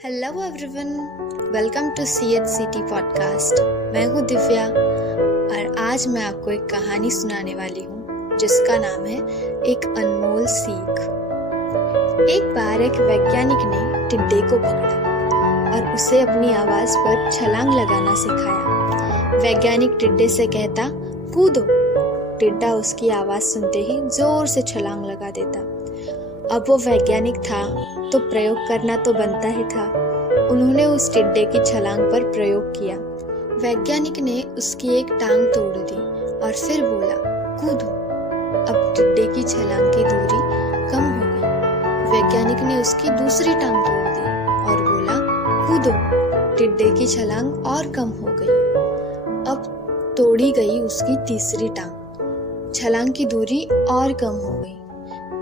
Hello everyone, welcome to CHCT podcast. मैं हूँ दिव्या और आज मैं आपको एक कहानी सुनाने वाली हूँ जिसका नाम है एक अनमोल सीख। एक बार एक वैज्ञानिक ने टिड्डे को पकड़ा और उसे अपनी आवाज पर छलांग लगाना सिखाया। वैज्ञानिक टिड्डे से कहता, कूदो। टिड्डा उसकी आवाज सुनते ही जोर से छलांग लगा देता। अब वो वैज्ञानिक था तो प्रयोग करना तो बनता ही था। उन्होंने उस टिड्डे की छलांग पर प्रयोग किया। वैज्ञानिक ने उसकी एक टांग तोड़ दी और फिर बोला, कूदो। अब टिड्डे की छलांग की दूरी कम हो गई। वैज्ञानिक ने उसकी दूसरी टांग तोड़ दी और बोला, कूदो। टिड्डे की छलांग और कम हो गई। अब तोड़ी गई उसकी तीसरी टांग। छलांग की दूरी और कम हो गई।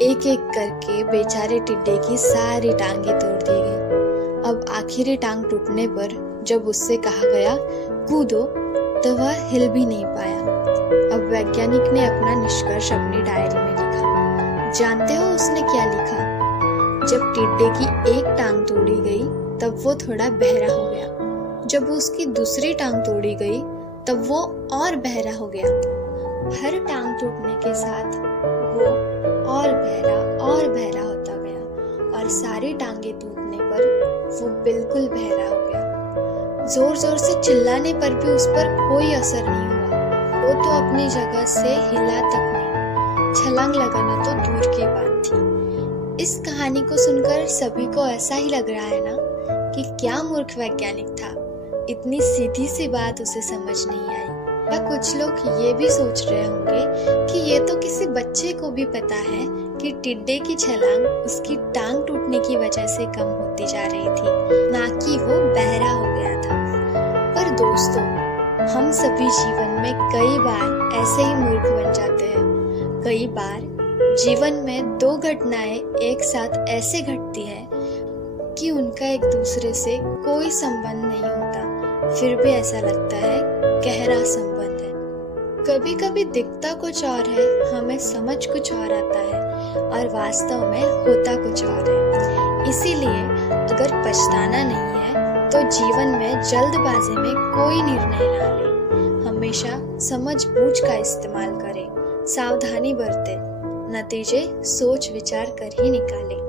एक एक करके बेचारे टिड्डे की सारी टांगे तोड़ दी गई। अब आखिरी टांग टूटने पर जब उससे कहा गया कूदो, तो वह हिल भी नहीं पाया। अब वैज्ञानिक ने अपना निष्कर्ष अपनी डायरी में लिखा। जानते हो उसने क्या लिखा? जब टिड्डे की एक टांग तोड़ी गई तब वो थोड़ा बहरा हो गया। जब उसकी दूसरी टांग तोड़ी गई तब वो और बहरा हो गया। हर टांग टूटने के साथ वो और बहरा होता गया और सारी टांगे टूटने पर वो बिल्कुल बहरा हो गया। जोर जोर से चिल्लाने पर भी उस पर कोई असर नहीं हुआ। वो तो अपनी जगह से हिला तक नहीं। छलांग लगाना तो दूर की बात थी। इस कहानी को सुनकर सभी को ऐसा ही लग रहा है ना कि क्या मूर्ख वैज्ञानिक था। इतनी सीधी सी बात उसे समझ नहीं आई। या कुछ लोग ये भी सोच रहे होंगे कि ये तो किसी बच्चे को भी पता है कि टिड्डे की छलांग उसकी टांग टूटने की वजह से कम होती जा रही थी, ना कि वो बहरा हो गया था। पर दोस्तों, हम सभी जीवन में कई बार ऐसे ही मूर्ख बन जाते हैं। कई बार जीवन में दो घटनाएं एक साथ ऐसे घटती है कि उनका एक दूसरे से कोई संबंध नहीं होता, फिर भी ऐसा लगता है गहरा संबंध है। कभी कभी दिखता कुछ और है, हमें समझ कुछ और आता है और वास्तव में होता कुछ और है। इसीलिए अगर पछताना नहीं है तो जीवन में जल्दबाजी में कोई निर्णय ना ले। हमेशा समझ बूझ का इस्तेमाल करें, सावधानी बरतें, नतीजे सोच विचार कर ही निकालें।